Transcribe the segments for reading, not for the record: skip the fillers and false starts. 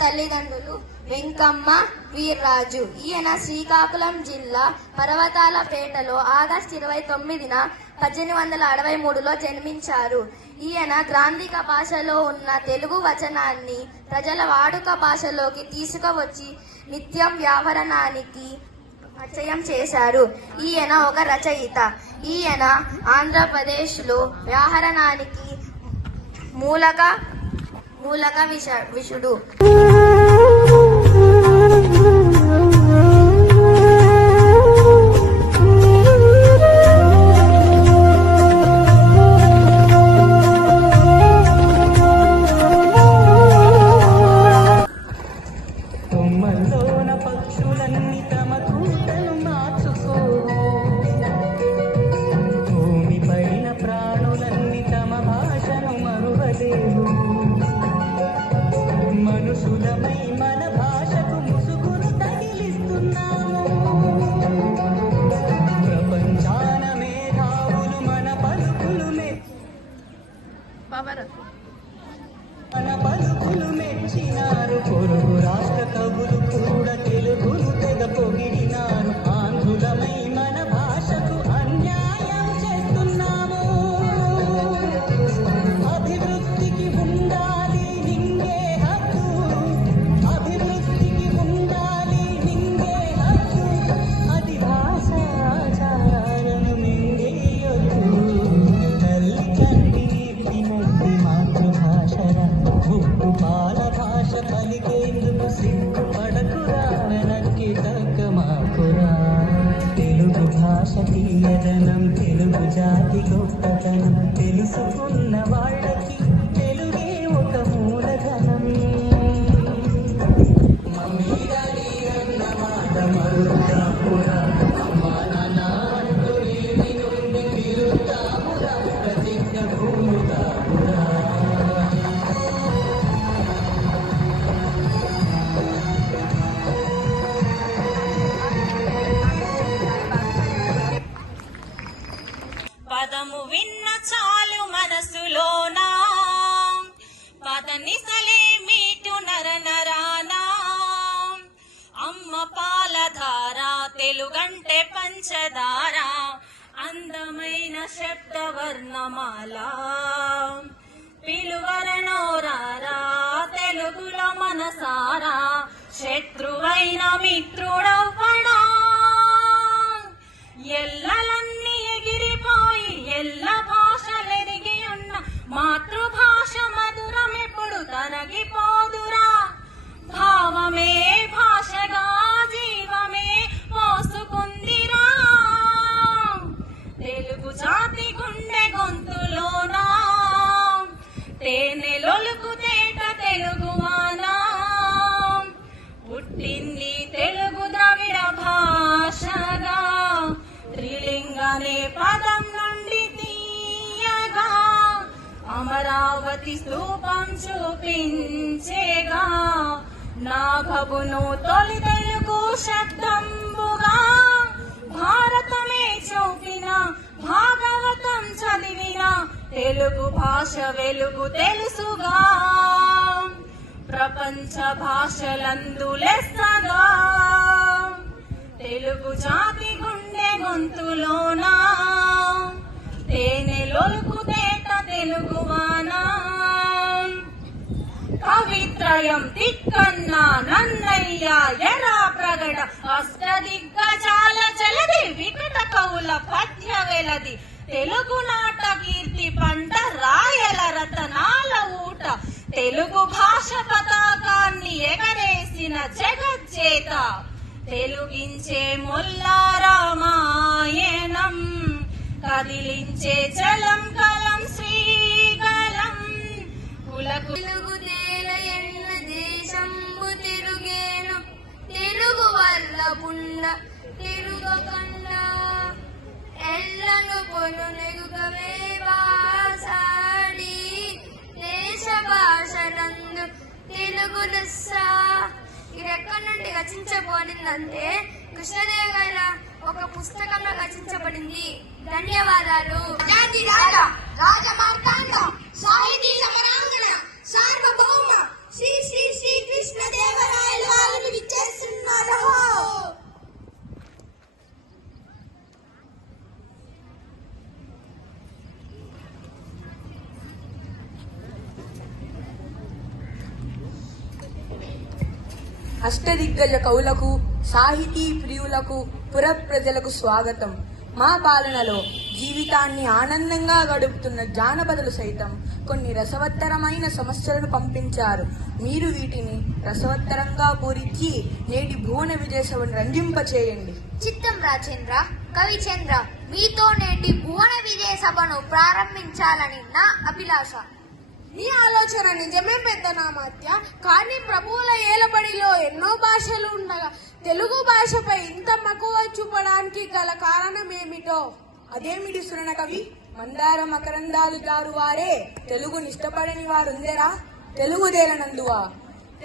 తల్లిదండ్రులు వెంకమ్మ, వీర్రాజు. ఈయన శ్రీకాకుళం జిల్లా పర్వతాలపేటలో ఆగస్టు 29న 1863లో జన్మించారు. ఈయన గ్రాంధిక భాషలో ఉన్న తెలుగు వచనాన్ని ప్రజల వాడుక భాషలోకి తీసుకువచ్చి నిత్యం వ్యాకరణానికి పరిచయం చేశారు. ఈయన ఒక రచయిత. ఈయన ఆంధ్రప్రదేశ్లో వ్యాకరణానికి మూలక విషుడు. మన పలుకులు మెచ్చినారు, పొరుగు రాష్ట్ర కవులు కూడా తెలుగును తెగ పొగిడినారు. ఆంధ్రులమై మన భాషకు అన్యాయం చేస్తున్నాము. అభివృద్ధికి ఉండాలి నింగే హక్కు, అభివృద్ధికి ఉండాలి నింగే హక్కు. అది భాష ఆచారాలను మింగేయొద్దు. తల్లి కంటి నీటి మాతృభాషరా, ఉప్పు పాల భాష పలికేందుకు సిగ్గుపడకురా, వెనక్కి తగ్గమాకురా. తెలుగు భాష తీయదనం, తెలుగు జాతి గొప్పతనం తెలుసుకున్న వాళ్ళకి తెలుగే ఒక మూలధనం. మమ్మీ డాడీ అన్న మాట మరుద్దామురా, అమ్మా నాన్న అంటూ నీటి నుండి పిలుద్దామురా, ప్రతిజ్ఞ భూముదామురా. పదము విన్న చాలు మనసులోనా, పదనిసలే మీటు నరనరానా. అమ్మ పాలధార తెలుగంటే పంచదార, అందమైన శబ్దవర్ణమాల. పిలువరనోరారా తెలుగులో మనసారా, శత్రువైన మిత్రుడవ్వడా. ఎల్లలన్నీ ఎగిరిపోయి ఎల్ల భాషలెరిగి ఉన్న మాతృభాష మధురమెప్పుడు తరగిపోదురా. భావమే భాషగా జీవమే పోసుకుందిరా. తెలుగు జాతి గుండె గొంతులోనా తేనెలొలుకు తేట తెలుగువానా. పుట్టింది తెలుగు ద్రవిడ భాషగా, త్రిలింగనే పదం నుండి తీయగా. అమరావతి స్తూపం చూపించేగా, నాభవును తొలి తెలుగు శబ్దంబుగా. భారతమే చూపిన భాగవతం చదివిన తెలుగు భాష వెలుగు తెలుసుగా. ప్రపంచ భాషలందు లెస్సగా, తెలుగు జాతి గుండె గొంతులోనా తేనెలొలుకు తేట తెలుగువానా. కవిత్రయం తిక్కన్న నన్నయ్య ఎరా ప్రగడ, అష్టదిగ్గజాల జలది వికట కవుల పద్య వెలది. తెలుగు నాట కీర్తి పంట రాయల రతనాల ఊట, తెలుగు భాష పతాకాన్ని ఎగరేసిన జగజ్జేత. తెలుగించే మొల్లా రామాయణం, కదిలించే చలం కలం శ్రీకలం. తెలుగుదేల ఎన్న దేశంబు తిరుగేను, తెలుగు వల్ల పుండ తిరుగకండ. ఎల్లను పొను నెగుకవే వాసాడి, దేశ భాషలందు తెలుగు లెస్స. ఇది ఎక్కడి నుండి రచించబడిందంటే కృష్ణదేవరాయల ఒక పుస్తకంలో రచించబడింది. ధన్యవాదాలు. జాతి రాజా రాజమార్తాండ సాహితీ సమరాంగణ సార్వభౌమ శ్రీ శ్రీ శ్రీ కృష్ణ కృష్ణదేవరాయలు వారు విచ్చేస్తున్నారు. అష్టదిగ్గజ కవులకు, సాహితీ ప్రియులకు, పుర ప్రజలకు స్వాగతం. మా పాలనలో జీవితాన్ని ఆనందంగా గడుపుతున్న జానపదులు సైతం కొన్ని రసవత్తరమైన సమస్యలను పంపించారు. మీరు వీటిని రసవత్తరంగా పూరించి నేటి భువన విజయ సభను రంజింపచేయండి. చిత్తం రాజేంద్ర, కవిచంద్ర, మీతో నేటి భువన విజయ సభను ప్రారంభించాలని నా అభిలాష. నీ ఆలోచన నిజమే పెద్దనామాత్య. కానీ ప్రభువుల ఏలబడిలో ఎన్నో భాషలు ఉండగా తెలుగు భాషపై ఇంత మక్కువ చూపడానికి గల కారణమేమిటో? అదేమిటి సురణ కవి? మందార మకరందాలు జారువారే తెలుగుని ఇష్టపడని వారుందెరా? తెలుగుదేలనందువా?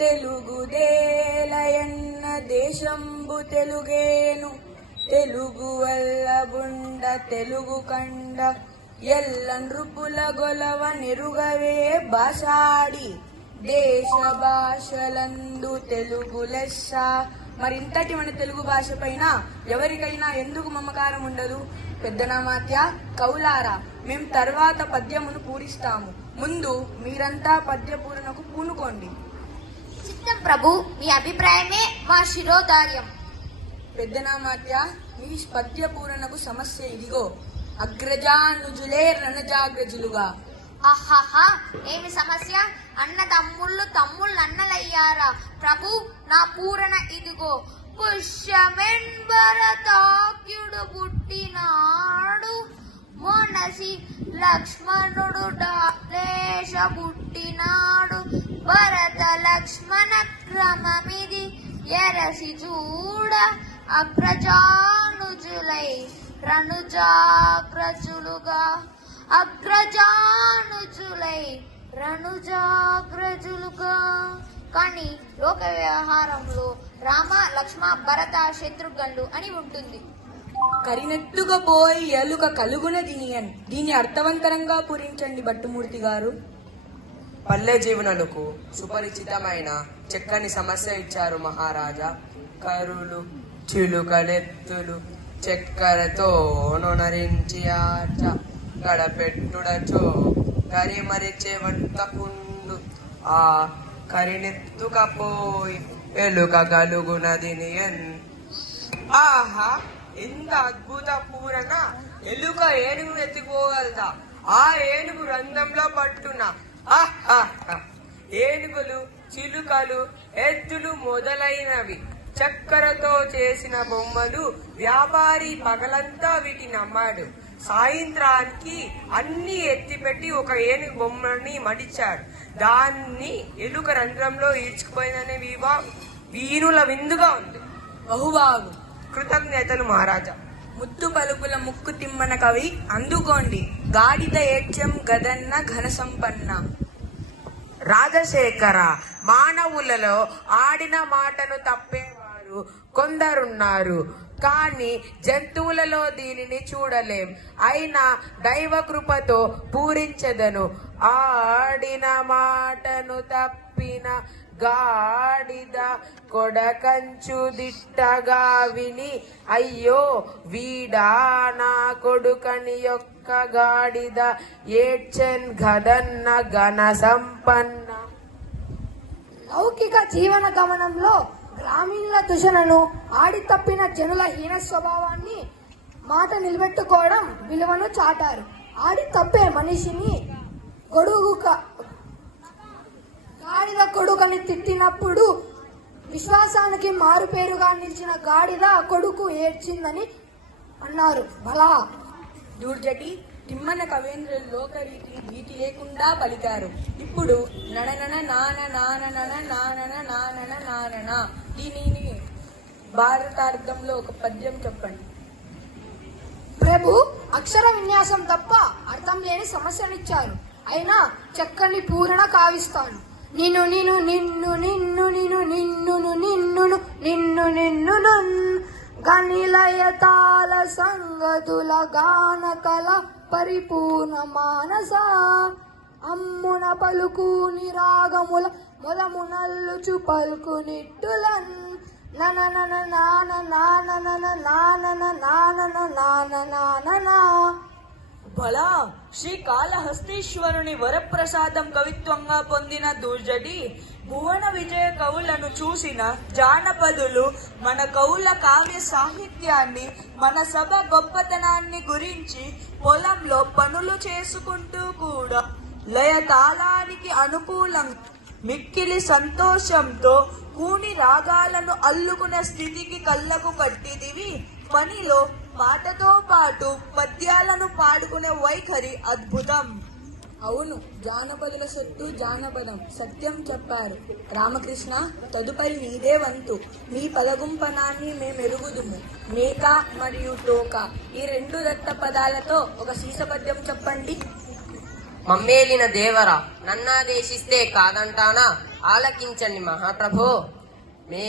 తెలుగుదేలయన్న దేశంబు తెలుగేను, తెలుగు వల్లబుండ తెలుగు కండ, ఎల్ల నృపుల గొలవ నెరుగవే భాషాడి, దేశ భాషలందు తెలుగు లెస్స. మరింతటి మన తెలుగు భాష పైన ఎవరికైనా ఎందుకు మమకారం ఉండదు? పెద్దనామాత్య, కవులారా, మేం తర్వాత పద్యమును పూరిస్తాము. ముందు మీరంతా పద్య పూరణకు పూనుకోండి. చిత్తం ప్రభు, మీ అభిప్రాయమే మా శిరోధార్యం. పెద్దనామాత్య, మీ పద్య పూరణకు సమస్య ఇదిగో: అగ్రజానుజులే రణజాగ్రజులుగా. ఆహాహా, ఏమి సమస్య? అన్న తమ్ముళ్ళు అన్నలయ్యారా? ప్రభు, నా పూరణ ఇదిగో: పుష్యమెంబరతాక్యుడు పుట్టినాడు, మొనసి లక్ష్మణుడు డాలేశ పుట్టినాడు, భరత లక్ష్మణ క్రమమిది ఎరసి చూడ, అగ్రజానుజులై రణుజాగ్రజులుగా. అగ్రజానుజులై రణుజాగ్రజులుగా. కానీ లోక వ్యవహారంలో రామ లక్ష్మ భరత శత్రుఘ్నులు అని ఉంటుంది. కరినెత్తుగా పోయి ఎలుక కలుగున దినియన్. దీన్ని అర్థవంతరంగా పూరించండి భట్టుమూర్తి గారు. పల్లె జీవనలకు సుపరిచితమైన చక్కని సమస్య ఇచ్చారు మహారాజా. కరులు చిలుకలెత్తులు చక్కెరతో నొనరించి ఆచ, గడపెట్టుడచో కరిమరిచే వంట పుండు, ఆ కరినెత్తుకపోయి ఎలుక కలుగునదినియన్. ఆహా, ఎంత అద్భుత పూరణ! ఎలుక ఏనుగు ఎత్తిపోగలదా? ఆ ఏనుగు రంధ్రంలో పట్టున. ఏనుగులు, చిలుకలు, ఎద్దులు మొదలైనవి చక్కెరతో చేసిన బొమ్మలు. వ్యాపారి పగలంతా వీటిని అమ్మాడు. సాయంత్రానికి అన్ని ఎత్తిపెట్టి ఒక ఏనుగు బొమ్మని మడిచాడు. దాన్ని ఎలుక రంధ్రంలో ఈడ్చుకుపోయిందనే వీరుల విందుగా ఉంది. బహుబాగు. కృతజ్ఞతలు మహారాజా. ముద్దు పలుకుల ముక్కు తిమ్మన కవి, అందుకోండి. గాడిద ఏడ్చం గదన్న ఘన సంపన్న. రాజశేఖర, మానవులలో ఆడిన మాటను తప్పేవారు కొందరున్నారు, కానీ జంతువులలో దీనిని చూడలేం. అయినా దైవ కృపతో పూరించెదను. ఆడిన మాటను తప్పిన గాడిద కొడకంచు దిట్టగా విని, అయ్యో వీడా నా కొడుకని యొక్క గాడిద ఏడ్చెన్ గదన్న ఘన సంపన్న. లౌకిక జీవన గమనంలో గ్రామీణుల తుషణను, ఆడి తప్పిన జనుల హీన స్వభావాన్ని మాట నిలబెట్టుకోవడం విలువను చాటారు. ఆడి తప్పే మనిషిని గాడిద కొడుకని తిట్టినప్పుడు విశ్వాసానికి మారుపేరుగా నిలిచిన గాడిద కొడుకు ఏడ్చిందని అన్నారు. బలా దూర్జటి తిమ్మన కవేంద్ర లోకరీతి భీతి లేకుండా పలికారు. ఇప్పుడు నడనన నాన నానన నానన నానన నానన. దీనిని భారతార్థంలో ఒక పద్యం చెప్పండి. ప్రభు అక్షర విన్యాసం తప్ప అర్థం లేని సమస్యనిచ్చారు. అయినా చక్కని పూరణ కావిస్తాను. నిన్ను నిన్ను నిన్ను నిన్ను నిన్ను నిన్ను నిన్ను నిన్ను నిన్ను గనిలయతాల సంగతుల గానకల పరిపూర్ణ మానస, అమ్మున పలుకు నిరాగముల మొలము నల్లుచు పలుకు నిట్టులన్ నా బలా శ్రీ కాళహస్తీశ్వరుని వరప్రసాదం కవిత్వంగా పొందిన దుర్జటి భువన విజయ కవులను చూసిన జానపదులు మన కవుల కావ్య సాహిత్యాన్ని, మన సభ గొప్పతనాన్ని గురించి పొలంలో పనులు చేసుకుంటూ కూడా లయ తాళానికి అనుకూలంగా మిక్కిలి సంతోషంతో కూని రాగాలను అల్లుకున్న స్థితికి కళ్ళకు కట్టిదివి. పనిలో పాటతో పాటు పద్యాలను పాడుకునే వైఖరి అద్భుతం. అవును, జానపదుల సొత్తు జానపదం. సత్యం చెప్పారు రామకృష్ణ. తదుపరి నీదే వంతు. నీ పదగుంపనాన్ని మేమెరుగుదుము. మేక మరియు తోక ఈ రెండు దత్త పదాలతో ఒక సీసపద్యం చెప్పండి. మమ్మేలిన దేవరా నన్నాదేశిస్తే కాదంటానా, ఆలకించండి మహాప్రభో. మే